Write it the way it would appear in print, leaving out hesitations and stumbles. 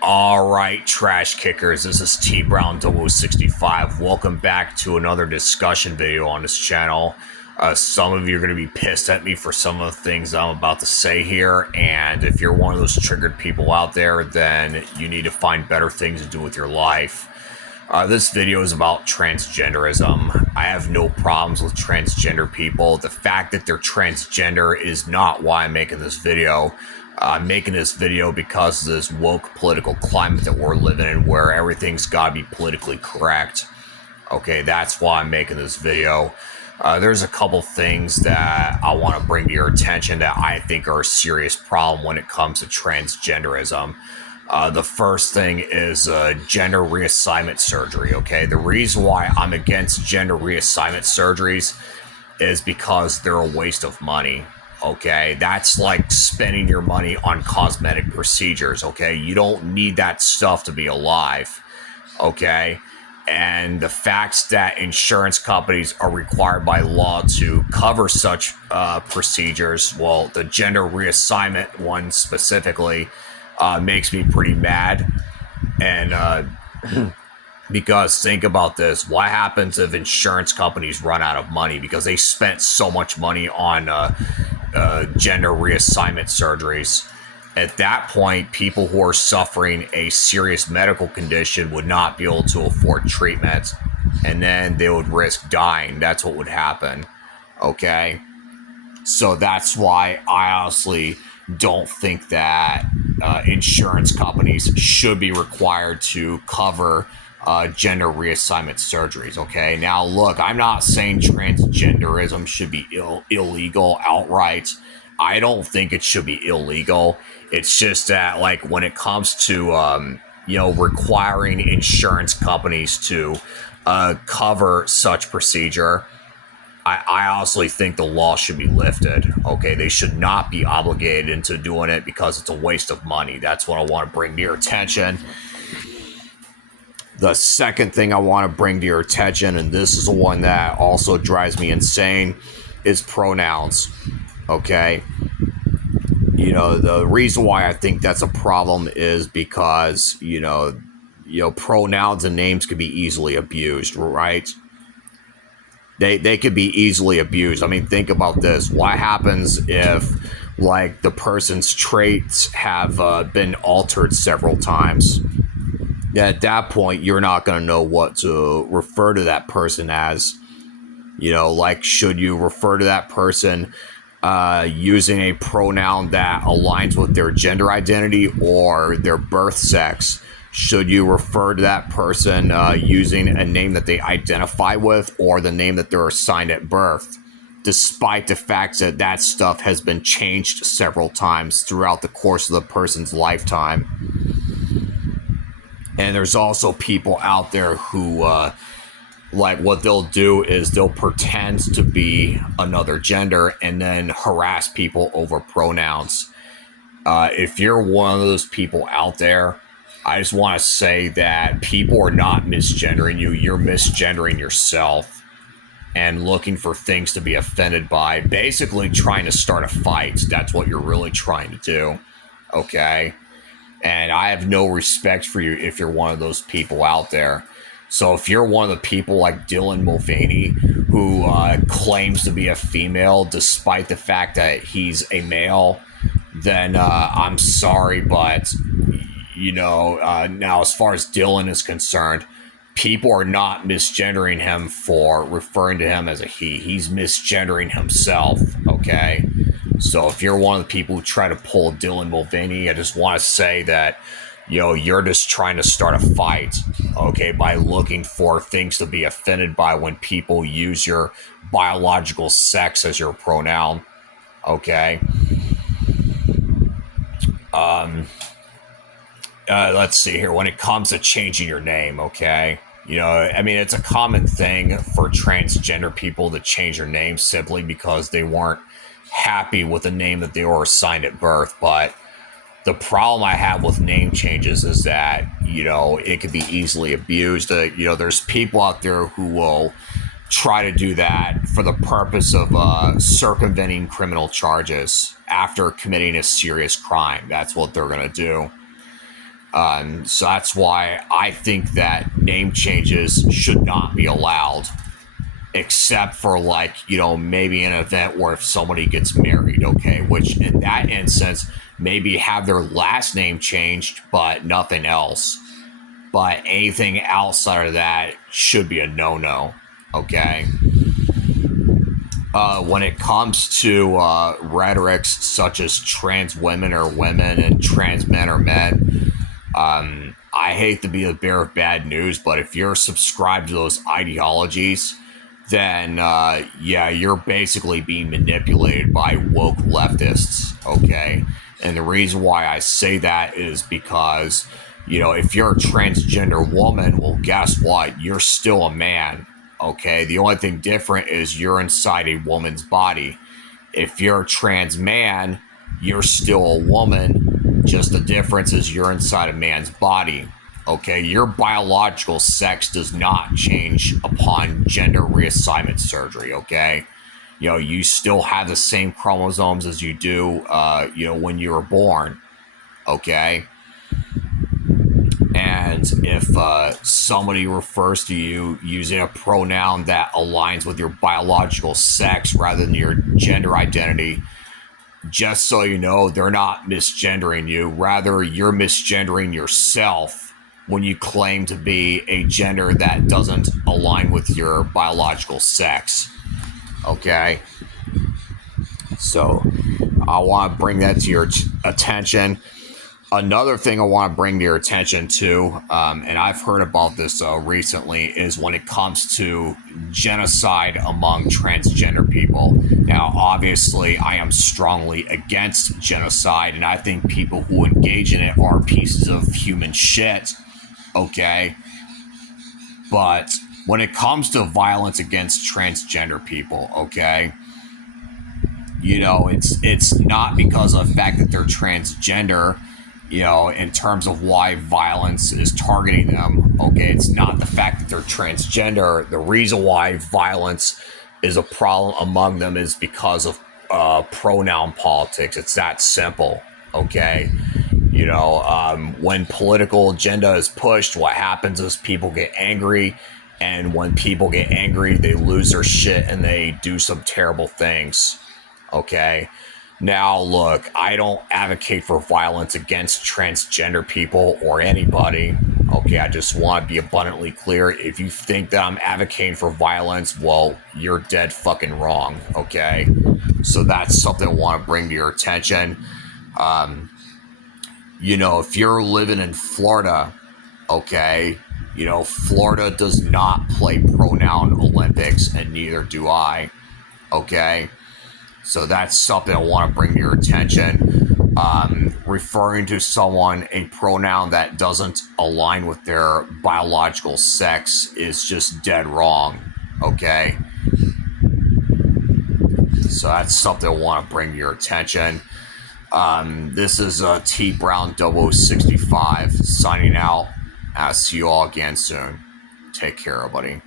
All right, trash kickers, this is TBrown0065. Welcome back to another discussion video on this channel. Some of you are going to be pissed at me for some of the things I'm about to say here, and if you're one of those triggered people out there, then you need to find better things to do with your life. This video is about transgenderism. I have no problems with transgender people. The fact that they're transgender is not why I'm making this video. I'm making this video because of this woke political climate that we're living in where everything's got to be politically correct. Okay, that's why I'm making this video. There's a couple things that I want to bring to your attention that I think are a serious problem when it comes to transgenderism. The first thing is gender reassignment surgery, okay? The reason why I'm against gender reassignment surgeries is because they're a waste of money, okay? That's like spending your money on cosmetic procedures, okay? You don't need that stuff to be alive, okay? And the fact that insurance companies are required by law to cover such procedures, well, the gender reassignment one specifically, makes me pretty mad. And because think about this, what happens if insurance companies run out of money because they spent so much money on gender reassignment surgeries? At that point, people who are suffering a serious medical condition would not be able to afford treatment, and then they would risk dying. That's what would happen, okay? So that's why I honestly don't think that insurance companies should be required to cover gender reassignment surgeries, okay? Now, look, I'm not saying transgenderism should be illegal outright. I don't think it should be illegal. It's just that, like, when it comes to, requiring insurance companies to cover such procedure, I honestly think the law should be lifted. Okay, they should not be obligated into doing it because it's a waste of money. That's what I want to bring to your attention. The second thing I want to bring to your attention, and this is the one that also drives me insane, is pronouns. Okay, the reason why I think that's a problem is because pronouns and names could be easily abused, right? They could be easily abused. I mean, think about this. What happens if, like, the person's traits have been altered several times? At that point, you're not going to know what to refer to that person as. Like, should you refer to that person using a pronoun that aligns with their gender identity or their birth sex? Should you refer to that person using a name that they identify with or the name that they're assigned at birth, despite the fact that that stuff has been changed several times throughout the course of the person's lifetime? And there's also people out there who, what they'll do is they'll pretend to be another gender and then harass people over pronouns. If you're one of those people out there, I just want to say that people are not misgendering you. You're misgendering yourself and looking for things to be offended by. Basically trying to start a fight. That's what you're really trying to do. Okay? And I have no respect for you if you're one of those people out there. So if you're one of the people like Dylan Mulvaney, who claims to be a female despite the fact that he's a male, then I'm sorry, but now as far as Dylan is concerned, people are not misgendering him for referring to him as a he. He's misgendering himself, okay? So if you're one of the people who try to pull Dylan Mulvaney, I just want to say that, you're just trying to start a fight, okay, by looking for things to be offended by when people use your biological sex as your pronoun, okay? Let's see here. When it comes to changing your name, okay? It's a common thing for transgender people to change their name simply because they weren't happy with the name that they were assigned at birth. But the problem I have with name changes is that, it can be easily abused. There's people out there who will try to do that for the purpose of circumventing criminal charges after committing a serious crime. That's what they're going to do. So that's why I think that name changes should not be allowed, except for, like, maybe an event where if somebody gets married, okay, which in that instance, maybe have their last name changed, but nothing else. But anything outside of that should be a no-no, okay? When it comes to rhetorics such as trans women are women and trans men are men, I hate to be the bearer of bad news, but if you're subscribed to those ideologies, then yeah, you're basically being manipulated by woke leftists, okay? And the reason why I say that is because, if you're a transgender woman, well, guess what? You're still a man, okay? The only thing different is you're inside a woman's body. If you're a trans man, you're still a woman. Just the difference is you're inside a man's body. Okay, your biological sex does not change upon gender reassignment surgery. Okay, you still have the same chromosomes as you do, when you were born. Okay, and if somebody refers to you using a pronoun that aligns with your biological sex rather than your gender identity, just so you know, they're not misgendering you. Rather, you're misgendering yourself when you claim to be a gender that doesn't align with your biological sex. Okay? So, I want to bring that to your attention. Another thing I want to bring to your attention too, and I've heard about this recently, is when it comes to genocide among transgender people. Now, obviously, I am strongly against genocide, and I think people who engage in it are pieces of human shit. Okay, but when it comes to violence against transgender people, okay, it's not because of the fact that they're transgender, in terms of why violence is targeting them. Okay, it's not the fact that they're transgender. The reason why violence is a problem among them is because of pronoun politics. It's that simple. Okay, when political agenda is pushed, what happens is people get angry, and when people get angry, they lose their shit and they do some terrible things. Okay. Now, look, I don't advocate for violence against transgender people or anybody. Okay, I just want to be abundantly clear. If you think that I'm advocating for violence, well, you're dead fucking wrong. Okay, so that's something I want to bring to your attention. If you're living in Florida, okay, Florida does not play pronoun Olympics, and neither do I. Okay. So that's something I want to bring to your attention. Referring to someone a pronoun that doesn't align with their biological sex is just dead wrong. Okay? So that's something I want to bring to your attention. This is TBrown0065 signing out. I'll see you all again soon. Take care, everybody.